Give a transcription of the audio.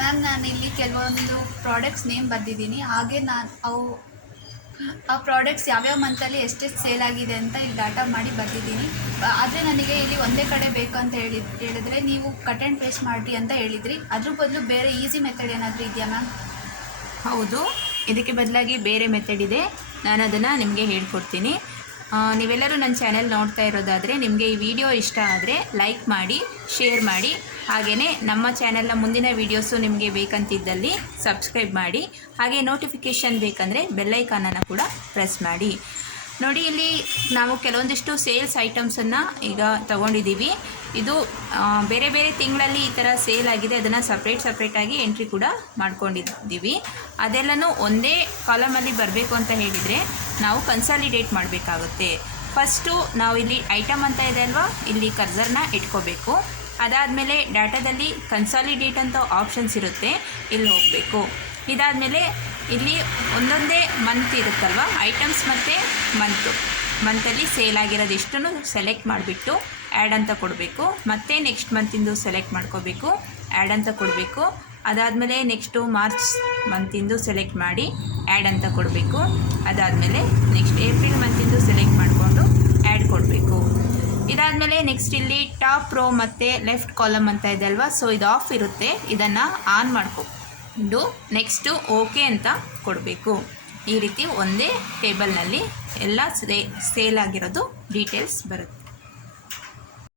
Ma'am ನಾನಿಲ್ಲಿ ಕೆಲವೊಂದು products name ಬರೆದಿದ್ದೀನಿ. ಹಾಗೆ ಆ ಪ್ರಾಡಕ್ಟ್ಸ್ ಯಾವ್ಯಾವ ಮಂತಲ್ಲಿ ಎಷ್ಟೆಷ್ಟು ಸೇಲ್ ಆಗಿದೆ ಅಂತ ಇಲ್ಲಿ ಡಾಟಾ ಮಾಡಿ ಬರೆದಿದ್ದೀನಿ. ಆದರೆ ನನಗೆ ಇಲ್ಲಿ ಒಂದೇ ಕಡೆ ಬೇಕಂತ ಹೇಳಿದರೆ ನೀವು ಕಟ್ ಆ್ಯಂಡ್ ಪೇಸ್ಟ್ ಮಾಡಿರಿ ಅಂತ ಹೇಳಿದ್ರಿ. ಅದ್ರ ಬದಲು ಬೇರೆ ಈಸಿ ಮೆಥಡ್ ಏನಾದರೂ ಇದೆಯಾ ಮ್ಯಾಮ್? ಹೌದು, ಇದಕ್ಕೆ ಬದಲಾಗಿ ಬೇರೆ ಮೆಥಡ್ ಇದೆ. ನಾನು ಅದನ್ನು ನಿಮಗೆ ಹೇಳ್ಕೊಡ್ತೀನಿ. ನೀವೆಲ್ಲರೂ ನನ್ನ ಚಾನೆಲ್ ನೋಡ್ತಾ ಇರೋದಾದರೆ ನಿಮಗೆ ಈ ವಿಡಿಯೋ ಇಷ್ಟ ಆದರೆ ಲೈಕ್ ಮಾಡಿ, ಶೇರ್ ಮಾಡಿ. ಹಾಗೆಯೇ ನಮ್ಮ ಚಾನೆಲ್ನ ಮುಂದಿನ ವೀಡಿಯೋಸು ನಿಮಗೆ ಬೇಕಂತಿದ್ದಲ್ಲಿ ಸಬ್ಸ್ಕ್ರೈಬ್ ಮಾಡಿ. ಹಾಗೆ ನೋಟಿಫಿಕೇಷನ್ ಬೇಕಂದರೆ ಬೆಲ್ಲೈಕಾನನ್ನು ಕೂಡ ಪ್ರೆಸ್ ಮಾಡಿ. ನೋಡಿ, ಇಲ್ಲಿ ನಾವು ಕೆಲವೊಂದಿಷ್ಟು ಸೇಲ್ಸ್ ಐಟಮ್ಸನ್ನು ಈಗ ತೊಗೊಂಡಿದ್ದೀವಿ. ಇದು ಬೇರೆ ಬೇರೆ ತಿಂಗಳಲ್ಲಿ ಈ ಥರ ಸೇಲ್ ಆಗಿದೆ. ಅದನ್ನು ಸಪ್ರೇಟಾಗಿ ಎಂಟ್ರಿ ಕೂಡ ಮಾಡ್ಕೊಂಡಿದ್ದೀವಿ. ಅದೆಲ್ಲನೂ ಒಂದೇ ಕಾಲಮಲ್ಲಿ ಬರಬೇಕು ಅಂತ ಹೇಳಿದರೆ ನಾವು ಕನ್ಸಾಲಿಡೇಟ್ ಮಾಡಬೇಕಾಗುತ್ತೆ. ಫಸ್ಟು ನಾವು ಇಲ್ಲಿ ಐಟಮ್ ಅಂತ ಇದೆ ಅಲ್ವಾ, ಇಲ್ಲಿ ಕರ್ಸರ್ನ ಇಟ್ಕೋಬೇಕು. ಅದಾದಮೇಲೆ ಡಾಟಾದಲ್ಲಿ ಕನ್ಸಾಲಿಡೇಟ್ ಅಂತ ಆಪ್ಷನ್ಸ್ ಇರುತ್ತೆ, ಇಲ್ಲಿ ಹೋಗಬೇಕು. ಇದಾದಮೇಲೆ ಇಲ್ಲಿ ಒಂದೊಂದೇ ಮಂತ್ ಇರುತ್ತಲ್ವ, ಐಟಮ್ಸ್ ಮತ್ತು ಮಂತಲ್ಲಿ ಸೇಲ್ ಆಗಿರೋದು ಇಷ್ಟನ್ನು ಸೆಲೆಕ್ಟ್ ಮಾಡಿಬಿಟ್ಟು ಆ್ಯಡ್ ಅಂತ ಕೊಡಬೇಕು. ಮತ್ತು ನೆಕ್ಸ್ಟ್ ಮಂತಿಂದು ಸೆಲೆಕ್ಟ್ ಮಾಡ್ಕೋಬೇಕು, ಆ್ಯಡ್ ಅಂತ ಕೊಡಬೇಕು. ಅದಾದಮೇಲೆ ನೆಕ್ಸ್ಟು ಮಾರ್ಚ್ ಮಂತಿಂದು ಸೆಲೆಕ್ಟ್ ಮಾಡಿ ಆ್ಯಡ್ ಅಂತ ಕೊಡಬೇಕು. ಅದಾದಮೇಲೆ ನೆಕ್ಸ್ಟ್ ಏಪ್ರಿಲ್ ಮಂತಿಂದು ಸೆಲೆಕ್ಟ್ ಮಾಡಿಕೊಂಡು ಆ್ಯಡ್ ಕೊಡಬೇಕು. ಇದಾದಮೇಲೆ ನೆಕ್ಸ್ಟ್ ಇಲ್ಲಿ ಟಾಪ್ ರೋ ಮತ್ತು ಲೆಫ್ಟ್ ಕಾಲಮ್ ಅಂತ ಇದೆ ಅಲ್ವಾ, ಸೊ ಇದು ಆಫ್ ಇರುತ್ತೆ. ಇದನ್ನು ಆನ್ ಮಾಡಿಕೊಂಡು ನೆಕ್ಸ್ಟು ಓಕೆ ಅಂತ ಕೊಡಬೇಕು. ಈ ರೀತಿ ಒಂದೇ ಟೇಬಲ್ನಲ್ಲಿ ಎಲ್ಲ ಸೇಲ್ ಆಗಿರೋದು ಡೀಟೇಲ್ಸ್ ಬರುತ್ತೆ.